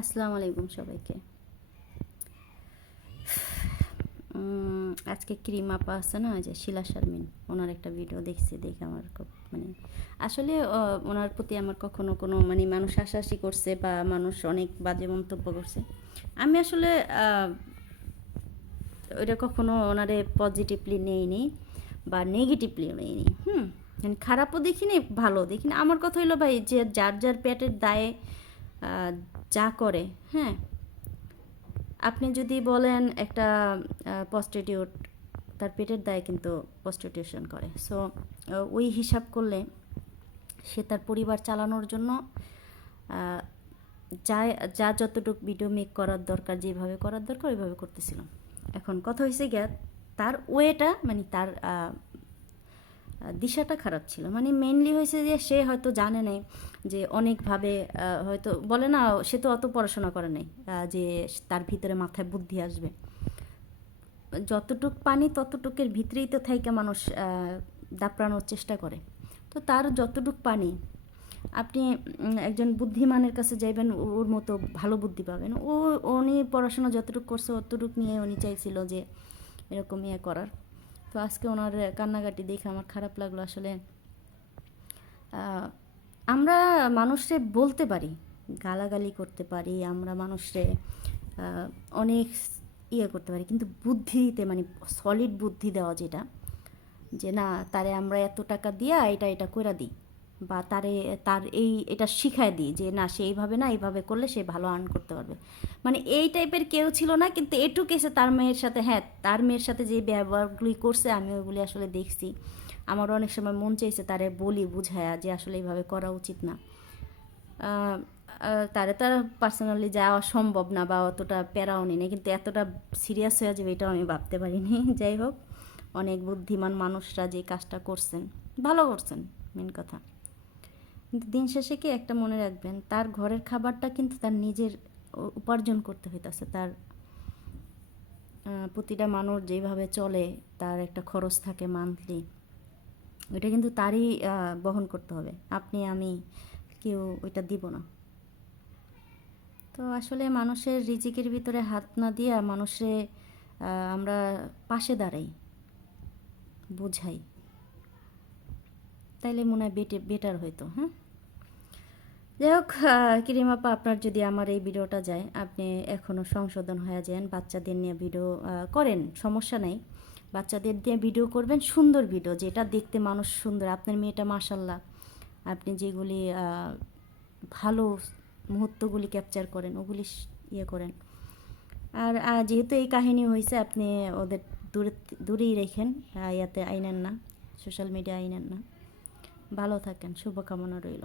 আসসালামু আলাইকুম সবাইকে। আজকে ক্রিম আপা আছে না, যে শিলা শারমিন, ওনার একটা ভিডিও দেখছি, দেখে আমার খুব আসলে ওনার প্রতি আমার কখনো কোনো মানুষ হাসাহাসি করছে বা মানুষ অনেক বাজে মন্তব্য করছে, আমি আসলে ওইটা কখনো ওনারে পজিটিভলি নেইনি বা নেগেটিভলি নেইনি। খারাপও দেখিনি, ভালো দেখিনি। আমার কথা হলো ভাই, যে যার যার পেটের দায়ে যা করে, হ্যাঁ, আপনি যদি বলেন একটা প্রস্টিটিউট তার পেটের দায়ে কিন্তু প্রস্টিটিউশন করে, সো ওই হিসাব করলে সে তার পরিবার চালানোর জন্য যা যা যতটুকু ভিডিও মেক করার দরকার, যেভাবে করার দরকার ওইভাবে করতেছিল। এখন কথা হয়েছে গিয়া, তার ওয়েটা তার দিশাটা খারাপ ছিল। মেইনলি হয়েছে যে সে হয়তো জানে নাই যে অনেকভাবে, হয়তো বলে না, সে তো অত পড়াশোনা করে নাই যে তার ভিতরে মাথায় বুদ্ধি আসবে। যতটুক পানি ততটুকের ভিতরেই তো থাইকা মানুষ দাপড়ানোর চেষ্টা করে। তো তার যতটুক পানি, আপনি একজন বুদ্ধিমানের কাছে যাইবেন, ওর মতো ভালো বুদ্ধি পাবেন। উনি পড়াশোনা যতটুকু করছে অতটুকু নিয়ে উনি চাইছিল যে এরকম ইয়ে করার। তো আজকে ওনার কান্নাকাটি দেখে আমার খারাপ লাগলো। আসলে আমরা মানুষে বলতে পারি, গালাগালি করতে পারি, আমরা মানুষে অনেক ইয়ে করতে পারি, কিন্তু বুদ্ধি দিতে, সলিড বুদ্ধি দেওয়া, যেটা যে না, তারে আমরা এত টাকা দিয়া এটা এটা কইরা দিই, বা তার এটা শিখায় দিই যে না, সে এইভাবে না, এইভাবে করলে সে ভালো আর্ন করতে পারবে। এই টাইপের কেউ ছিল না, কিন্তু এটুক এসে তার মেয়ের সাথে, হ্যাঁ, তার মেয়ের সাথে যে ব্যবহারগুলি করছে আমি ওইগুলি আসলে দেখছি। আমারও অনেক সময় মন চাইছে তারে বলি, বুঝায়া যে আসলে এইভাবে করা উচিত না। তার পার্সোনালি যাওয়া সম্ভব না, বা অতটা প্যারাও নেই, কিন্তু এতটা সিরিয়াস হয়ে যাবে এটাও আমি ভাবতে পারিনি। যাই হোক, অনেক বুদ্ধিমান মানুষরা যে কাজটা করছেন, ভালো করছেন, মেন কথা। কিন্তু দিন শেষে কি একটা মনে রাখবেন, তার ঘরের খাবারটা কিন্তু তার নিজের উপার্জন করতে হইতেছে। তার প্রতিটা মানুষ যেভাবে চলে, তার একটা খরচ থাকে মান্থলি, ওইটা কিন্তু তারই বহন করতে হবে। আপনি আমি কেউ ওইটা দিব না। তো আসলে মানুষের রিজিকের ভিতরে হাত না দিয়া মানুষে আমরা পাশে দাঁড়াই, বুঝাই, তাইলে মনে হয় বেটার হইতো। হ্যাঁ, যাই হোক, কিরিমাপা, আপনার যদি আমার এই ভিডিওটা যায়, আপনি এখনও সংশোধন হয়ে যান, বাচ্চাদের নিয়ে ভিডিও করেন, সমস্যা নেই। বাচ্চাদের দিয়ে ভিডিও করবেন, সুন্দর ভিডিও, যেটা দেখতে মানুষ সুন্দর। আপনার মেয়েটা মাশাল্লাহ, আপনি যেগুলি ভালো মুহূর্তগুলি ক্যাপচার করেন, ওগুলি ইয়ে করেন। আর যেহেতু এই কাহিনী হয়েছে, আপনি ওদের দূরেই রেখেন, ইয়াতে আইনেন না, সোশ্যাল মিডিয়া আইনেন না। ভালো থাকেন, শুভকামনা রইল।